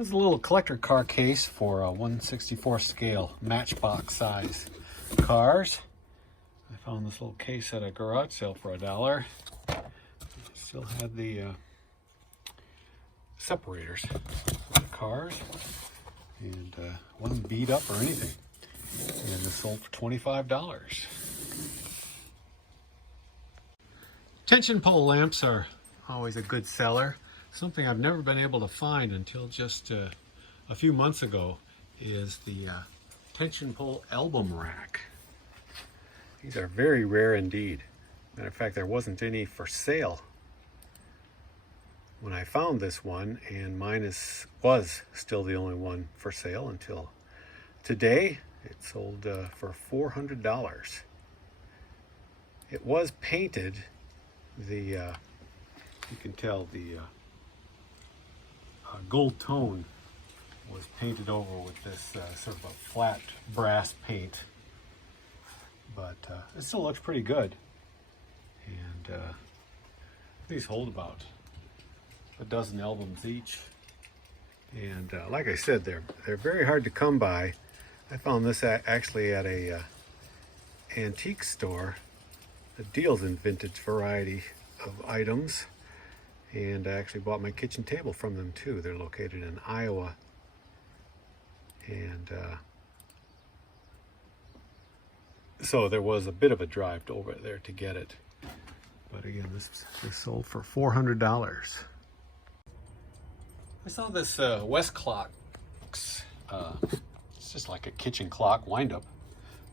This is a little collector car case for 1/64 scale matchbox size cars. I found this little case at a garage sale for $1. It still had the separators for the cars, and wasn't beat up or anything. And this sold for $25. Tension pole lamps are always a good seller. Something I've never been able to find until just a few months ago is the tension pole album rack. These are very rare indeed. Matter of fact, there wasn't any for sale when I found this one, and mine was still the only one for sale until today. It sold for $400. It was painted. You can tell the gold tone was painted over with this sort of a flat brass paint, but it still looks pretty good. And these hold about a dozen albums each, and like I said, they're very hard to come by. I found this actually at a antique store that deals in vintage variety of items, and I actually bought my kitchen table from them too. They're located in Iowa, and so there was a bit of a drive over there to get it. But again, this sold for $400. I saw this West Clocks. It's just like a kitchen clock wind-up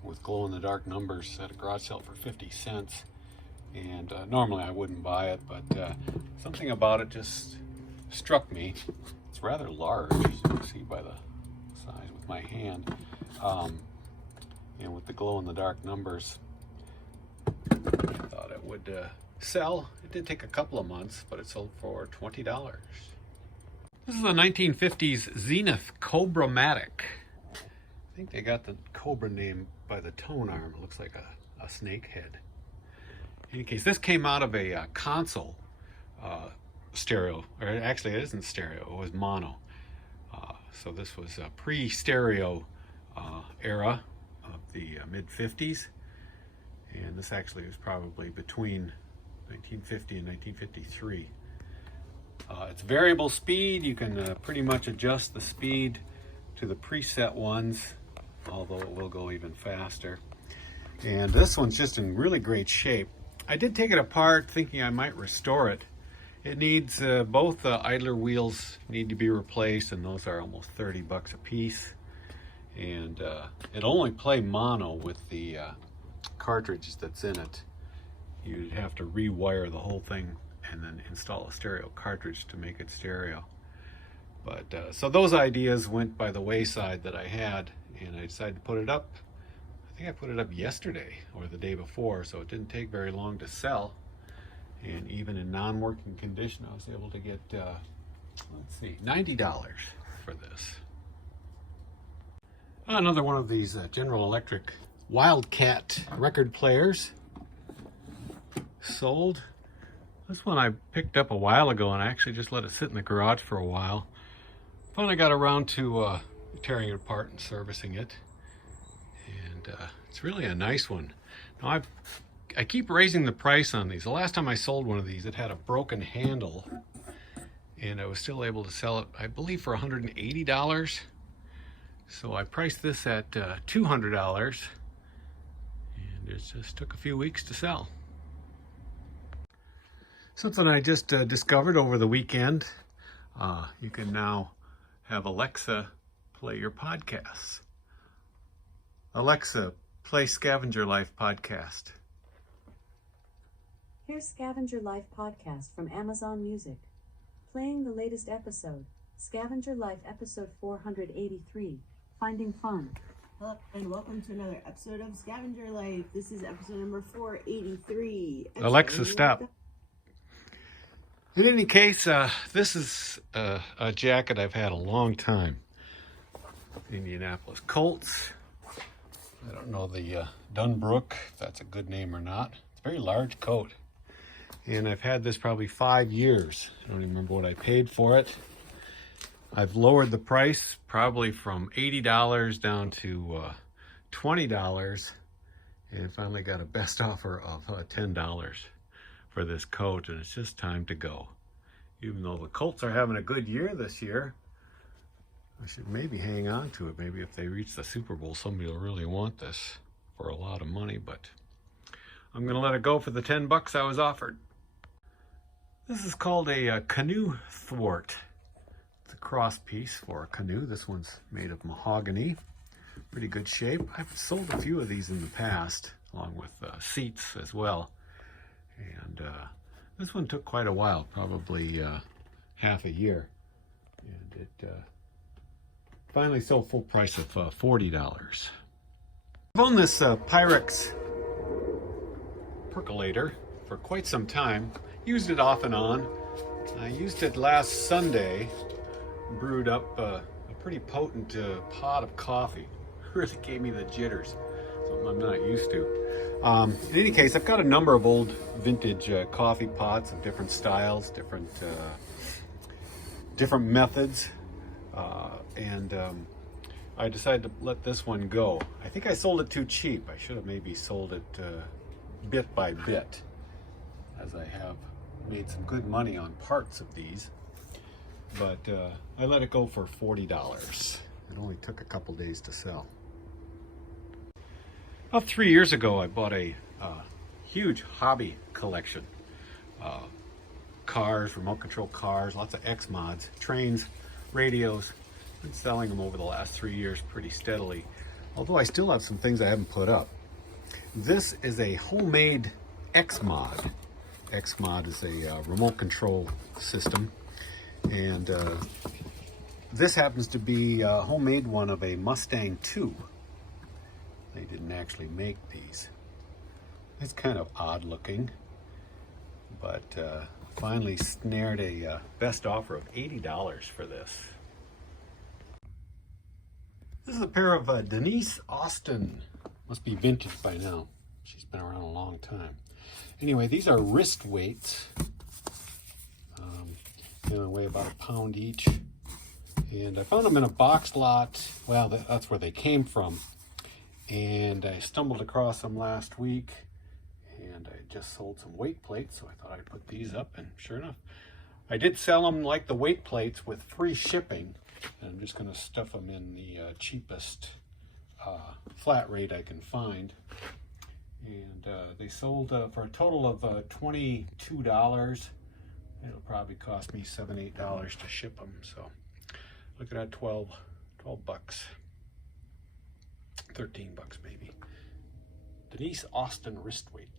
with glow-in-the-dark numbers at a garage sale for 50 cents. And normally I wouldn't buy it, but something about it just struck me. It's rather large, as you can see by the size with my hand. And with the glow-in-the-dark numbers, I thought it would sell. It did take a couple of months, but it sold for $20. This is a 1950s Zenith Cobra-matic. I think they got the Cobra name by the tone arm. It looks like a snake head. In any case, this came out of a console stereo, or actually it isn't stereo, it was mono. So this was a pre-stereo era of the mid-50s, and this actually was probably between 1950 and 1953. It's variable speed. You can pretty much adjust the speed to the preset ones, although it will go even faster. And this one's just in really great shape. I did take it apart thinking I might restore it. It needs both the idler wheels need to be replaced, and those are almost 30 bucks a piece. And it'll only play mono with the cartridge that's in it. You'd have to rewire the whole thing and then install a stereo cartridge to make it stereo. But so those ideas went by the wayside that I had, and I decided to put it up. I think I put it up yesterday or the day before, so it didn't take very long to sell. And even in non-working condition, I was able to get, let's see, $90 for this. Another one of these General Electric Wildcat record players. Sold. This one I picked up a while ago, and I actually just let it sit in the garage for a while. Finally got around to tearing it apart and servicing it. And it's really a nice one. Now I keep raising the price on these. The last time I sold one of these, it had a broken handle, and I was still able to sell it, I believe, for $180. So I priced this at $200, and it just took a few weeks to sell. Something I just discovered over the weekend. You can now have Alexa play your podcasts. Alexa, play Scavenger Life podcast. Here's Scavenger Life podcast from Amazon Music. Playing the latest episode, Scavenger Life episode 483, Finding Fun. Hello and welcome to another episode of Scavenger Life. This is episode number 483. Alexa, stop. In any case, this is a jacket I've had a long time. Indianapolis Colts. I don't know the Dunbrook, if that's a good name or not. It's a very large coat. And I've had this probably 5 years. I don't even remember what I paid for it. I've lowered the price probably from $80 down to $20, and finally got a best offer of $10 for this coat, and it's just time to go. Even though the Colts are having a good year this year, I should maybe hang on to it. Maybe if they reach the Super Bowl, somebody will really want this for a lot of money, but I'm going to let it go for the 10 bucks I was offered. This is called a canoe thwart. It's a cross piece for a canoe. This one's made of mahogany. Pretty good shape. I've sold a few of these in the past, along with seats as well. And this one took quite a while, probably half a year. And it finally sold full price of $40. I've owned this Pyrex percolator for quite some time. Used it off and on. I used it last Sunday. Brewed up a pretty potent pot of coffee. Really gave me the jitters. Something I'm not used to. In any case, I've got a number of old vintage coffee pots of different styles, different methods, and I decided to let this one go. I think I sold it too cheap. I should have maybe sold it bit by bit, as I have made some good money on parts of these. But I let it go for $40. It only took a couple days to sell. About 3 years ago, I bought a huge hobby collection. Cars, remote control cars, lots of X mods, trains, radios. Been selling them over the last 3 years pretty steadily, although I still have some things I haven't put up. This is a homemade X mod. X mod is a remote control system, and this happens to be a homemade one of a Mustang 2. They didn't actually make these. It's kind of odd looking, but finally snared a best offer of $80 for this. This is a pair of Denise Austin. Must be vintage by now. She's been around a long time. Anyway, these are wrist weights. They weigh about a pound each. And I found them in a box lot. Well, that's where they came from. And I stumbled across them last week. And I just sold some weight plates, so I thought I'd put these up. And sure enough, I did sell them like the weight plates with free shipping. And I'm just going to stuff them in the cheapest flat rate I can find. And they sold for a total of $22. It'll probably cost me $7, $8 to ship them. So look at that, 12 bucks, 13 bucks maybe. Denise Austin wrist weights.